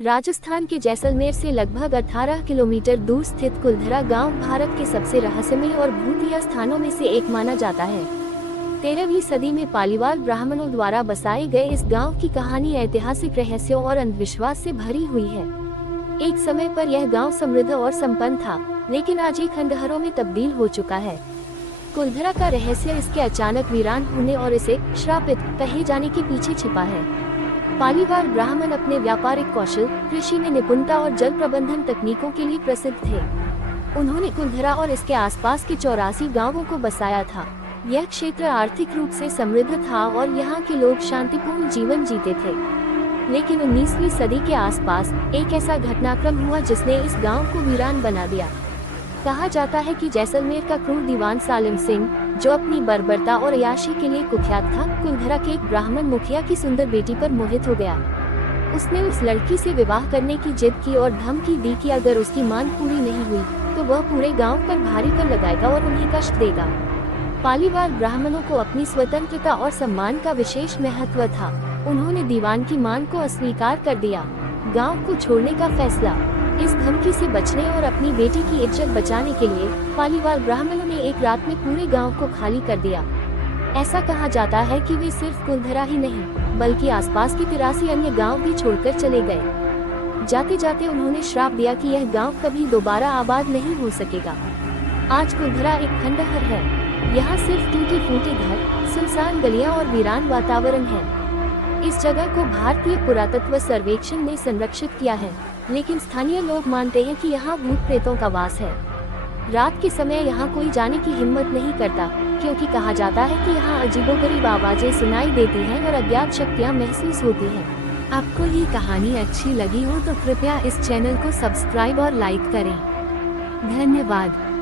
राजस्थान के जैसलमेर से लगभग 18 किलोमीटर दूर स्थित कुलधरा गांव भारत के सबसे रहस्यमय और भूतिया स्थानों में से एक माना जाता है। 13वीं सदी में पालीवाल ब्राह्मणों द्वारा बसाए गए इस गांव की कहानी ऐतिहासिक रहस्यों और अंधविश्वास से भरी हुई है। एक समय पर यह गांव समृद्ध और संपन्न था, लेकिन आज ये खंडहरों में तब्दील हो चुका है। कुलधरा का रहस्य इसके अचानक वीरान होने और इसे श्रापित कहे जाने के पीछे छिपा है। पालीवाल ब्राह्मण अपने व्यापारिक कौशल, कृषि में निपुणता और जल प्रबंधन तकनीकों के लिए प्रसिद्ध थे। उन्होंने कुलधरा और इसके आसपास के 84 गांवों को बसाया था। यह क्षेत्र आर्थिक रूप से समृद्ध था और यहाँ के लोग शांतिपूर्ण जीवन जीते थे। लेकिन 19वीं सदी के आसपास एक ऐसा घटनाक्रम हुआ जिसने इस गांव को वीरान बना दिया। कहा जाता है कि जैसलमेर का क्रूर दीवान सालिम सिंह, जो अपनी बर्बरता और अय्याशी के लिए कुख्यात था, कुलधरा के एक ब्राह्मण मुखिया की सुंदर बेटी पर मोहित हो गया। उसने उस लड़की से विवाह करने की जिद की और धमकी दी कि अगर उसकी मांग पूरी नहीं हुई तो वह पूरे गांव पर भारी कर लगाएगा और उन्हें कष्ट देगा। पालीवाल ब्राह्मणों को अपनी स्वतंत्रता और सम्मान का विशेष महत्व था। उन्होंने दीवान की मांग को अस्वीकार कर दिया। गाँव को छोड़ने का फैसला। इस धमकी से बचने और अपनी बेटी की इज्जत बचाने के लिए पालीवाल ब्राह्मणों ने एक रात में पूरे गांव को खाली कर दिया। ऐसा कहा जाता है कि वे सिर्फ कुलधरा ही नहीं, बल्कि आसपास के 83 अन्य गांव भी छोड़कर चले गए। जाते जाते उन्होंने श्राप दिया कि यह गांव कभी दोबारा आबाद नहीं हो सकेगा। आज कुलधरा एक खंडहर है। यहाँ सिर्फ टूटे फूटे घर, सुनसान गलियाँ और वीरान वातावरण है। इस जगह को भारतीय पुरातत्व सर्वेक्षण ने संरक्षित किया है, लेकिन स्थानीय लोग मानते हैं कि यहाँ भूत प्रेतों का वास है। रात के समय यहाँ कोई जाने की हिम्मत नहीं करता, क्योंकि कहा जाता है कि यहाँ अजीबोगरीब आवाजें सुनाई देती हैं और अज्ञात शक्तियाँ महसूस होती हैं। आपको ये कहानी अच्छी लगी हो तो कृपया इस चैनल को सब्सक्राइब और लाइक करें। धन्यवाद।